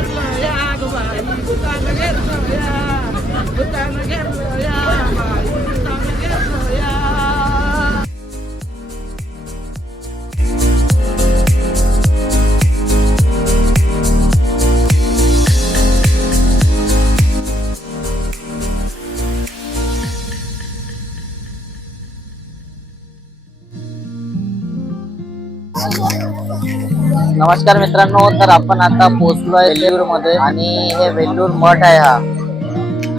घेतलं या ग बाई भूतानं घेतलं या भूतानं घेतलं या बाई भूतानं घेतलं या. नमस्कार मित्रांनो, तर आपण आता पोहोचलोय वेल्लूर मध्ये आणि हे वेल्लूर मठ आहे हा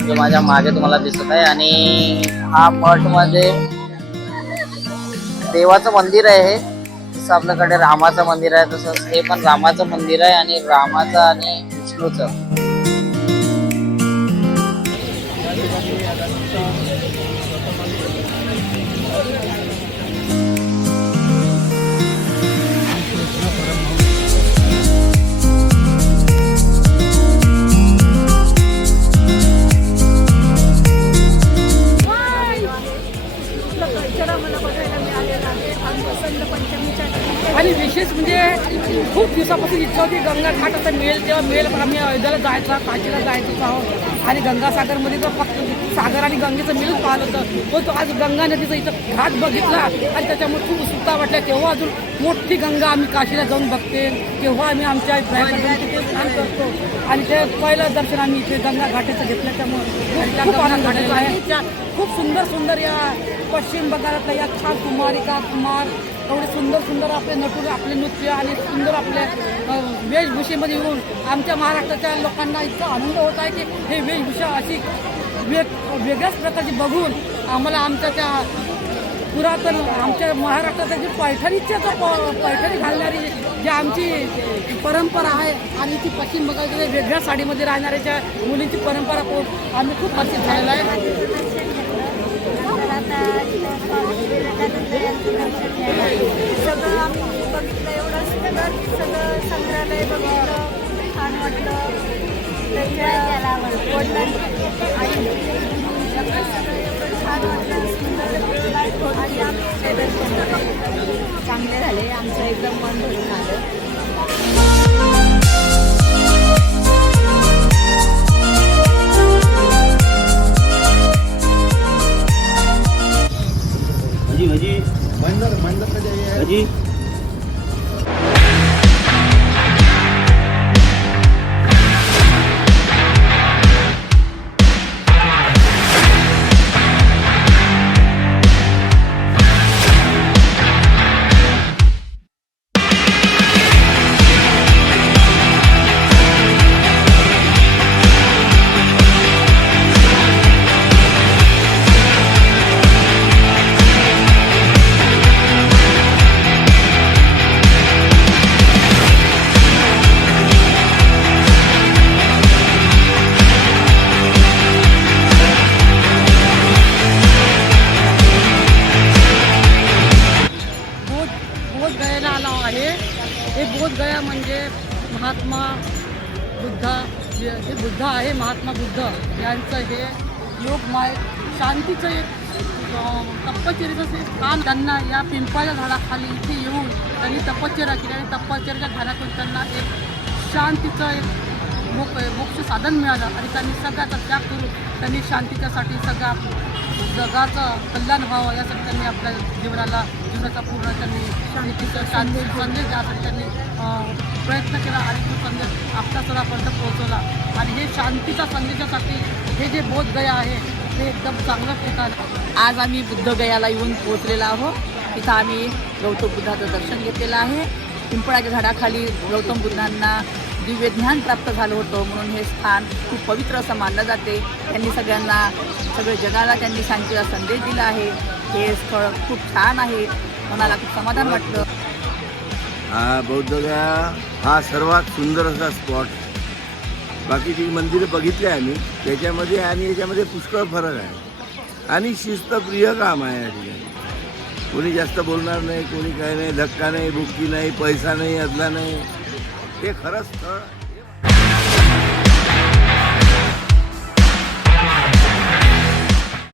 जो माझ्या मागे तुम्हाला दिसत आहे. आणि हा मठ मध्ये देवाचं मंदिर आहे. हे जसं आपल्याकडे रामाचं मंदिर आहे तसंच हे पण रामाचं मंदिर आहे आणि रामाचं आणि विष्णूचं. आणि विशेष म्हणजे खूप दिवसापासून इच्छा होती गंगा घाट आता मिळेल तेव्हा मिळेल, पण आम्ही अयोध्याला जायचं काशीला जायचं आहोत आणि गंगासागरमध्ये तर फक्त सागर आणि गंगेचं मिळून पाहिलं होतं. पण तो आज गंगा नदीचा इथं घाट बघितला आणि त्याच्यामुळे खूप उत्सुकता वाटल्या. तेव्हा अजून मोठी गंगा आम्ही काशीला जाऊन बघते, तेव्हा आम्ही आमच्या प्रयत्न तिथे स्नान करतो आणि ते पहिलं दर्शन आम्ही इथे गंगा घाटाचं घेतलं. त्यामुळे खूप आनंद झालेला आहे. त्या खूप सुंदर सुंदर या पश्चिम बंगालातल्या या छान कुमार एवढे सुंदर सुंदर आपले नटून आपले नृत्य आणि सुंदर आपल्या वेशभूषेमध्ये येऊन आमच्या महाराष्ट्राच्या लोकांना इतका आनंद होत आहे की हे वेशभूषा अशी वेगळ्याच प्रकारची बघून आम्हाला आमच्या त्या पुरातन आमच्या महाराष्ट्राच्या जी पैठणी घालणारी जी आमची परंपरा आहे आणि ती पश्चिम बंगालच्या वेगळ्या साडीमध्ये राहणाऱ्याच्या मुलींची परंपरा पाहून आम्ही खूप हर्षित झालेला आहे. सगळं आम्ही बघितलं, एवढं सुंदर सगळं संग्रहालय बघितलं, छान वाटलं. त्याच्या वडिलांनी आई सगळं एवढं छान वाटलं, सुंदर आणि आम्ही दर्शन चांगले झाले. आमचं एकदम मन भरून आलं. जी हे बोधगया म्हणजे महात्मा बुद्ध आहे. महात्मा बुद्ध यांचं हे योगमाय शांतीचं एक तपश्चर्याचं काम. त्यांना या पिंपळाच्या झाडाखाली इथे येऊन त्यांनी तपश्चर्या केली आणि तपश्चर्याच्या झाडातून त्यांना एक शांतीचं एक मोक्ष साधन मिळालं आणि त्यांनी सगळ्याचा त्याग करून त्यांनी शांतीच्यासाठी सगळ्या जगाचं कल्याण व्हावं यासाठी त्यांनी आपल्या जीवनाचा पूर्ण त्यांनी शांतीचा संदेश द्यासाठी त्यांनी प्रयत्न केला आणि तो संदेश आपल्यापर्यंत पोहोचवला. आणि हे शांतीच्या संदेशासाठी हे जे बोधगया आहे ते एकदम चांगलं ठिकाण. आज आम्ही बुद्धगयाला येऊन पोहोचलेलो आहोत. इथं आम्ही गौतम बुद्धाचं दर्शन घेतलेलं आहे. पिंपळाच्या झाडाखाली गौतम बुद्धांना दिव्य ज्ञान प्राप्त झालं होतं म्हणून हे स्थान खूप पवित्र असं मानलं जाते. त्यांनी सगळ्या जगाला त्यांनी शांतीचा संदेश दिला आहे. हे स्थळ खूप छान आहे, मनाला खूप समाधान वाटलं. हा बौद्धगया हा सर्वात सुंदर असा स्पॉट. बाकीची मंदिरं बघितली आम्ही त्याच्यामध्ये आणि याच्यामध्ये पुष्कळ फरक आहे आणि शिस्तप्रिय काम आहे. या ठिकाणी कोणी जास्त बोलणार नाही, कोणी काय नाही, धक्का नाही, बुक्की नाही, पैसा नाही, अदला नाही. हे खरंच स्थळ